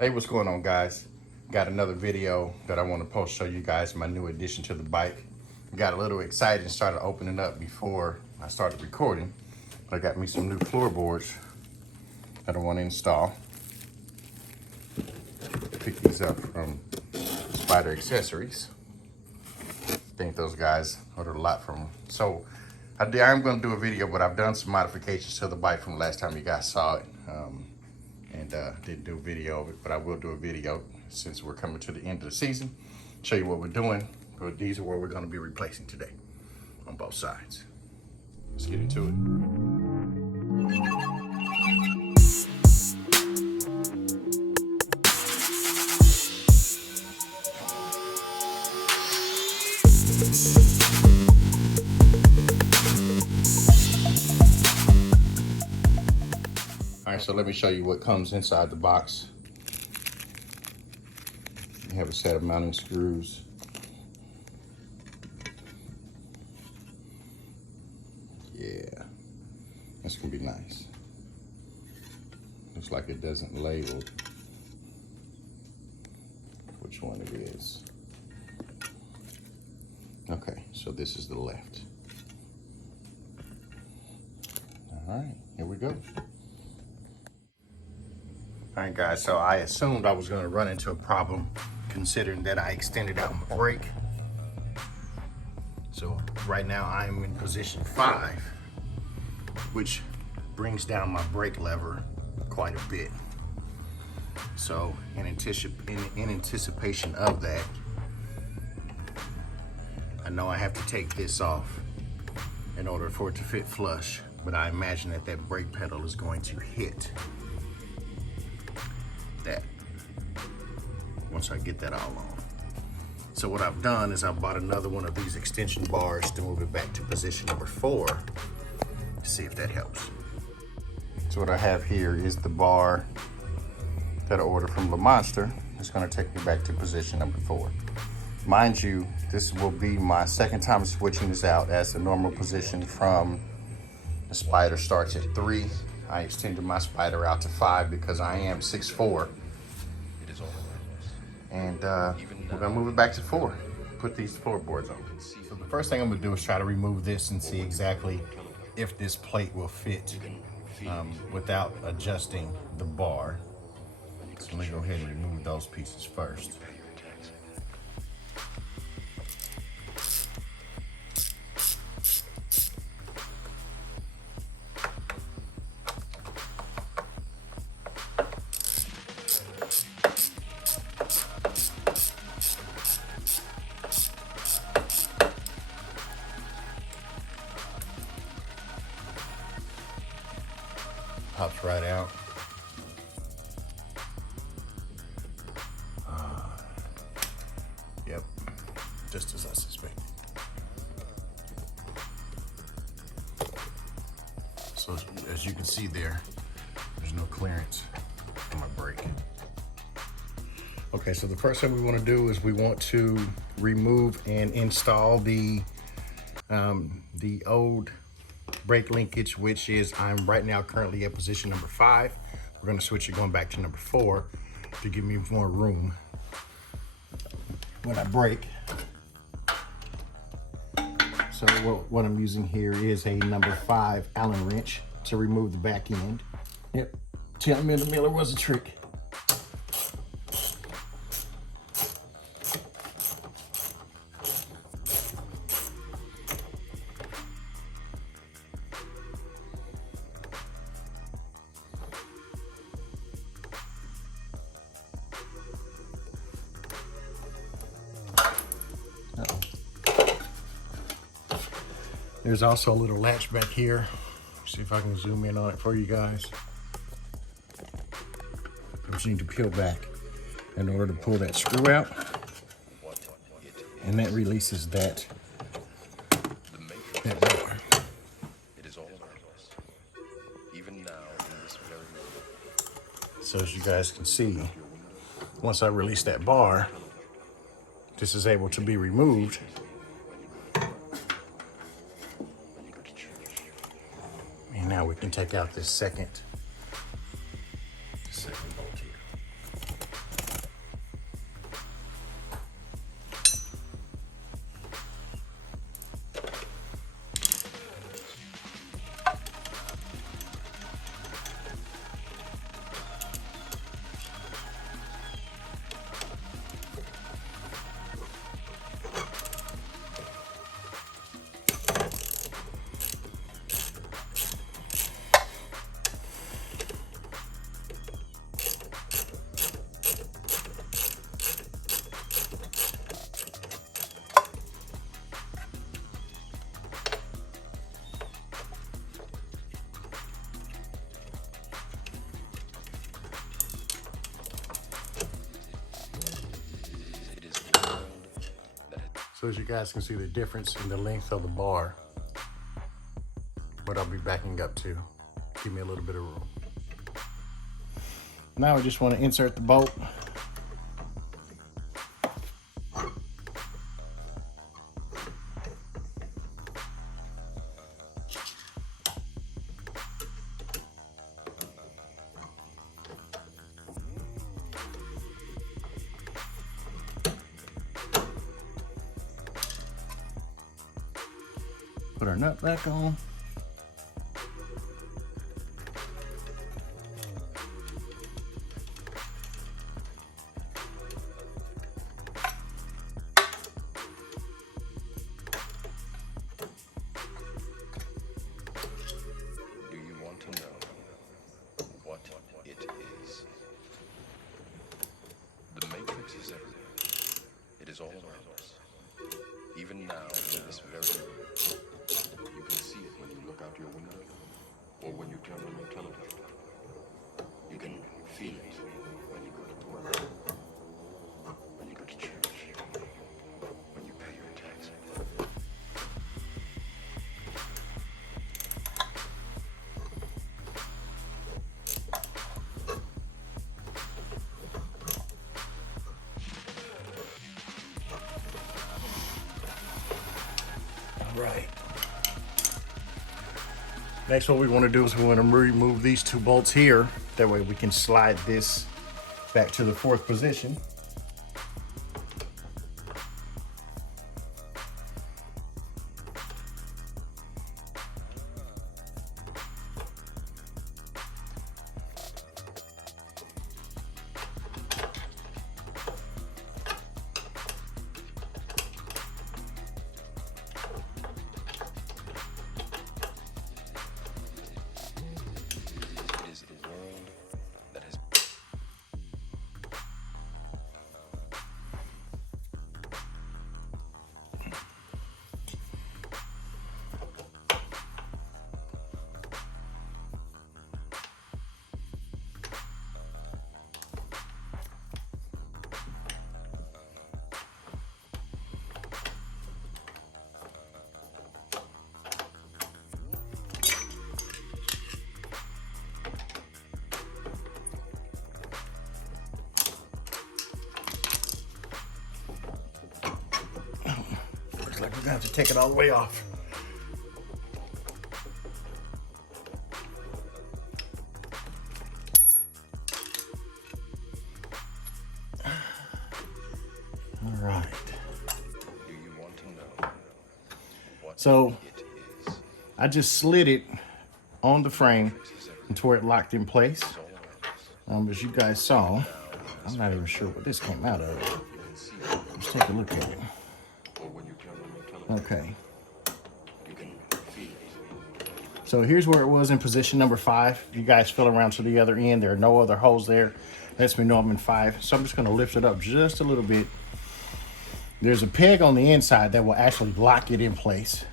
Hey, what's going on, guys? Got another video that I want to post, show you guys my new addition to the bike. Got a little excited and started opening up before I started recording. I got me some new floorboards that I want to install. Picked these up from SPYDER Accessories. I think those guys ordered a lot from them. So I am going to do a video, but I've done some modifications to the bike from the last time you guys saw it. Didn't do a video of it, but I will do a video since we're coming to the end of the season. Show you what we're doing, but these are what we're going to be replacing today on both sides. Let's get into it. All right, so let me show you what comes inside the box. You have a set of mounting screws. Yeah, that's gonna be nice. Looks like it doesn't label which one it is. Okay, so this is the left. All right, here we go. All right, guys, so I assumed I was gonna run into a problem considering that I extended out my brake. So right now I'm in position 5, which brings down my brake lever quite a bit. So in anticipation of that, I know I have to take this off in order for it to fit flush, but I imagine that that brake pedal is going to hit that once I get that all on. So what I've done is I bought another one of these extension bars to move it back to position number 4 to see if that helps. So what I have here is the bar that I ordered from Lemonster. It's going to take me back to position number 4. Mind you, this will be my second time switching this out, as the normal position from the SPYDER starts at 3. I extended my SPYDER out to 5 because I am 6'4". And we're gonna move it back to 4. Put these floorboards on. So the first thing I'm gonna do is try to remove this and see exactly if this plate will fit without adjusting the bar. So let me go ahead and remove those pieces first. Pops right out. Yep, just as I suspected. So as you can see there's no clearance on my brake. Okay, so the first thing we want to do is we want to remove and install the old brake linkage, which is I'm right now currently at position number 5. We're going to switch it going back to number 4 to give me more room when I brake. So what I'm using here is a number 5 Allen wrench to remove the back end. Yep, 10mm Miller was a trick. There's also a little latch back here. See if I can zoom in on it for you guys. But you need to peel back in order to pull that screw out. And that releases that bar. So as you guys can see, once I release that bar, this is able to be removed. And now we can take out this second bolt here. So as you guys can see the difference in the length of the bar, what I'll be backing up to. Give me a little bit of room. Now I just want to insert the bolt. Put our nut back on. Do you want to know what it is? The Matrix is everywhere. It is all around us. Even now, in this very room. You can see it when you look out your window or when you turn on your television. You can feel it when you go to work, when you go to church, when you pay your taxes. All right. Next, what we want to do is we want to remove these two bolts here. That way we can slide this back to the fourth position. Like we're gonna have to take it all the way off. All right. Do you want to know what so it is? I just slid it on the frame into where it locked in place. As you guys saw, I'm not even sure what this came out of. Let's take a look at it. Okay. So here's where it was in position number 5. You guys feel around to the other end. There are no other holes there. Lets me know I'm in 5. So I'm just going to lift it up just a little bit. There's a peg on the inside that will actually lock it in place.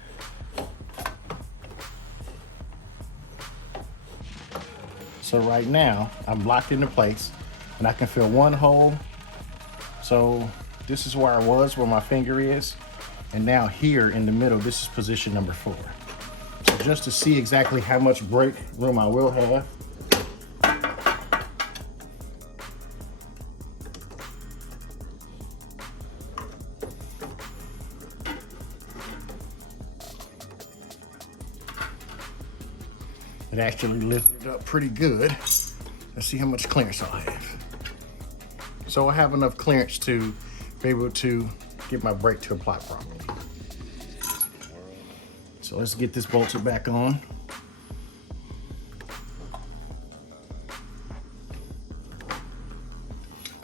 So right now I'm locked into place and I can feel one hole. So this is where I was, where my finger is. And now here in the middle, this is position number 4. So just to see exactly how much brake room I will have. It actually lifted up pretty good. Let's see how much clearance I'll have. So I have enough clearance to be able to get my brake to apply properly. So let's get this bolted back on.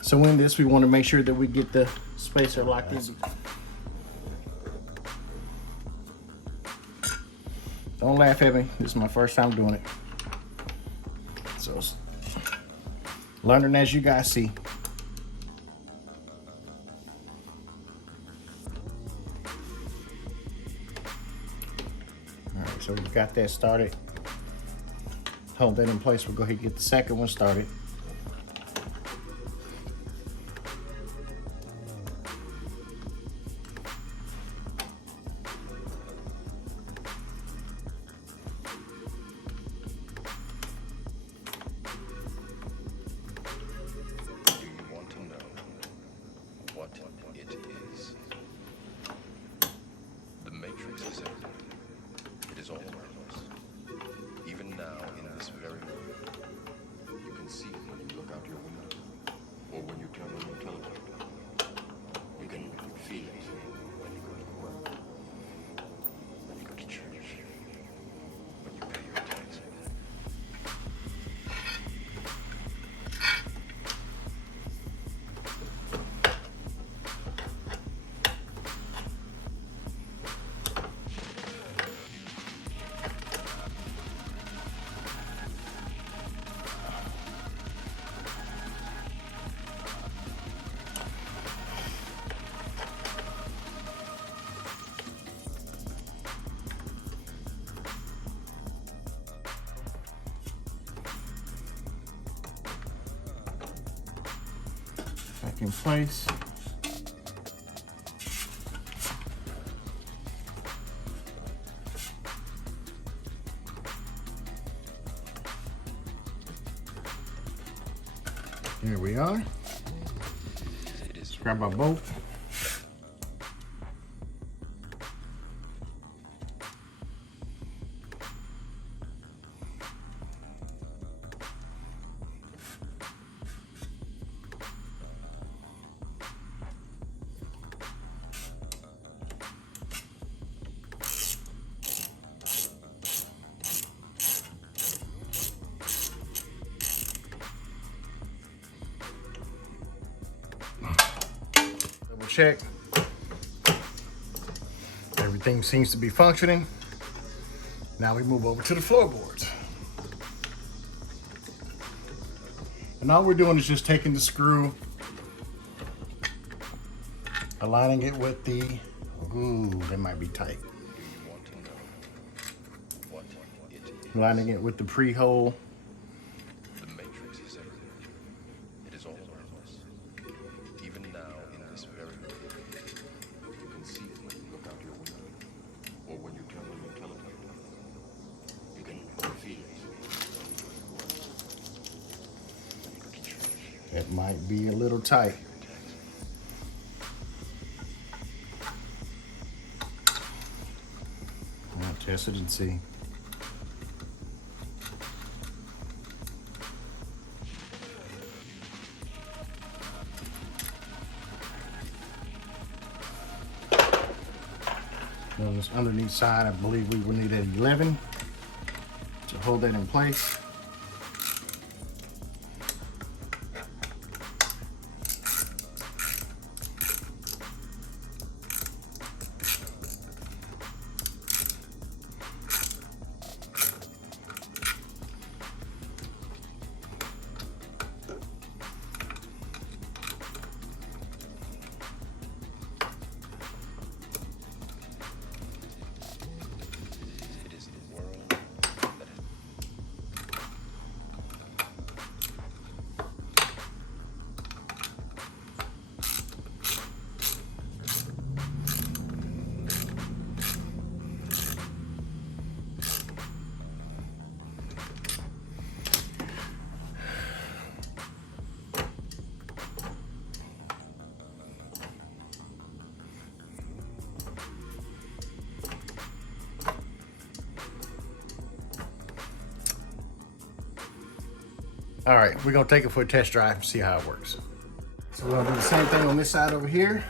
So in this, we want to make sure that we get the spacer locked in. Don't laugh at me. This is my first time doing it. So it's learning as you guys see. All right, so we've got that started. Hold that in place. We'll go ahead and get the second one started. back in place. Here we are. Let's grab our bolt. Check. Everything seems to be functioning. Now we move over to the floorboards. And all we're doing is just taking the screw, aligning it with the, ooh, that might be tight. Aligning it with the pre-hole. The matrix is everywhere. It is all around us. Even now, in this very moment, you can see it when you look out your window, or when you turn on your television. You can feel it. It might be a little tight. I'll test it and see. On this underneath side, I believe we will need an 11 to hold that in place. All right, we're gonna take it for a test drive and see how it works. So we're gonna do the same thing on this side over here.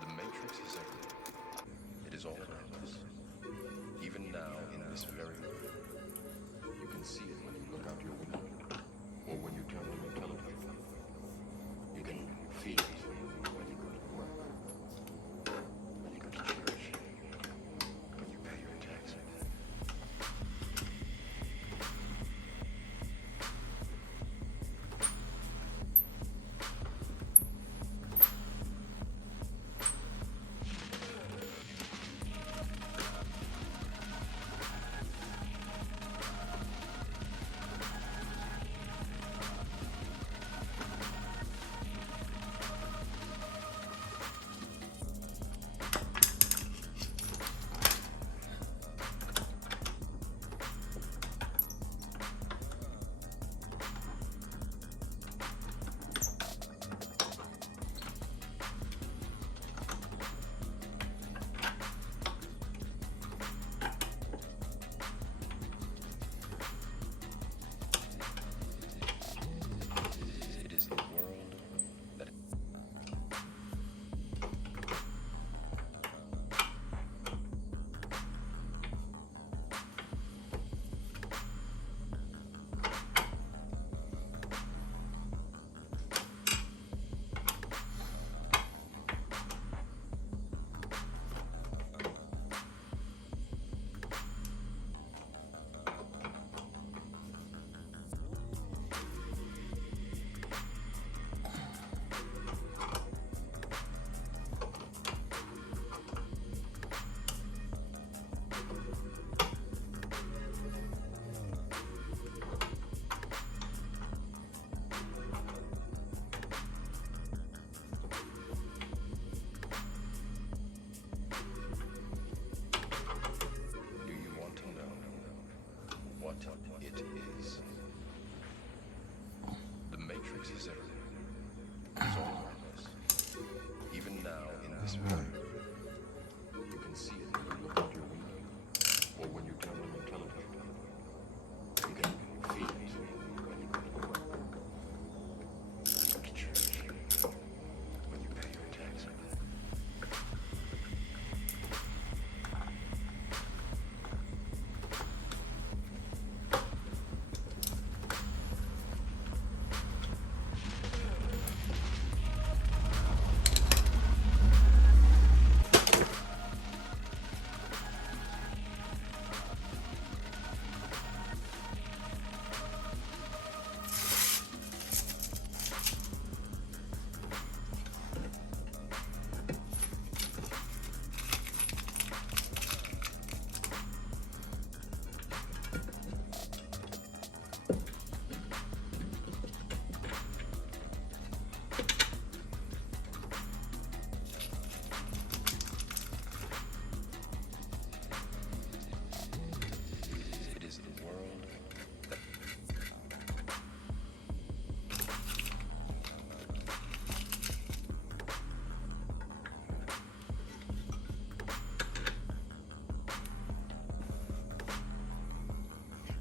The matrix is everywhere. It is all around us. Even now, in this very moment. You can see it when you look out your window, or when you turn on your television.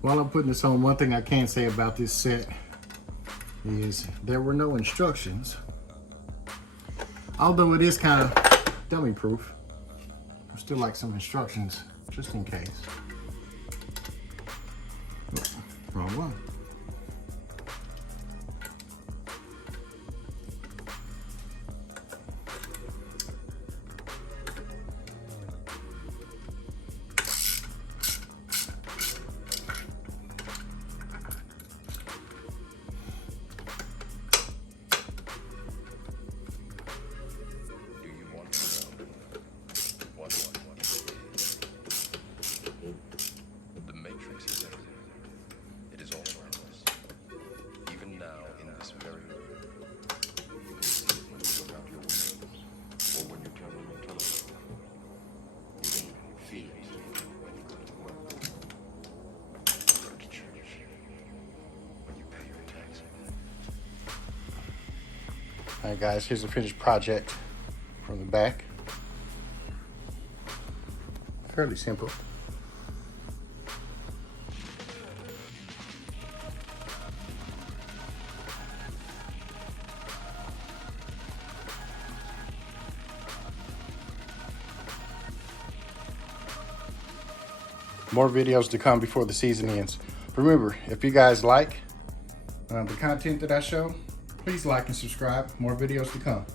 While I'm putting this on, one thing I can say about this set is there were no instructions. Although it is kind of dummy proof, I still like some instructions just in case. Oops, wrong one. All right, guys, here's the finished project from the back. Fairly simple. More videos to come before the season ends. Remember, if you guys like the content that I show, please like and subscribe. More videos to come.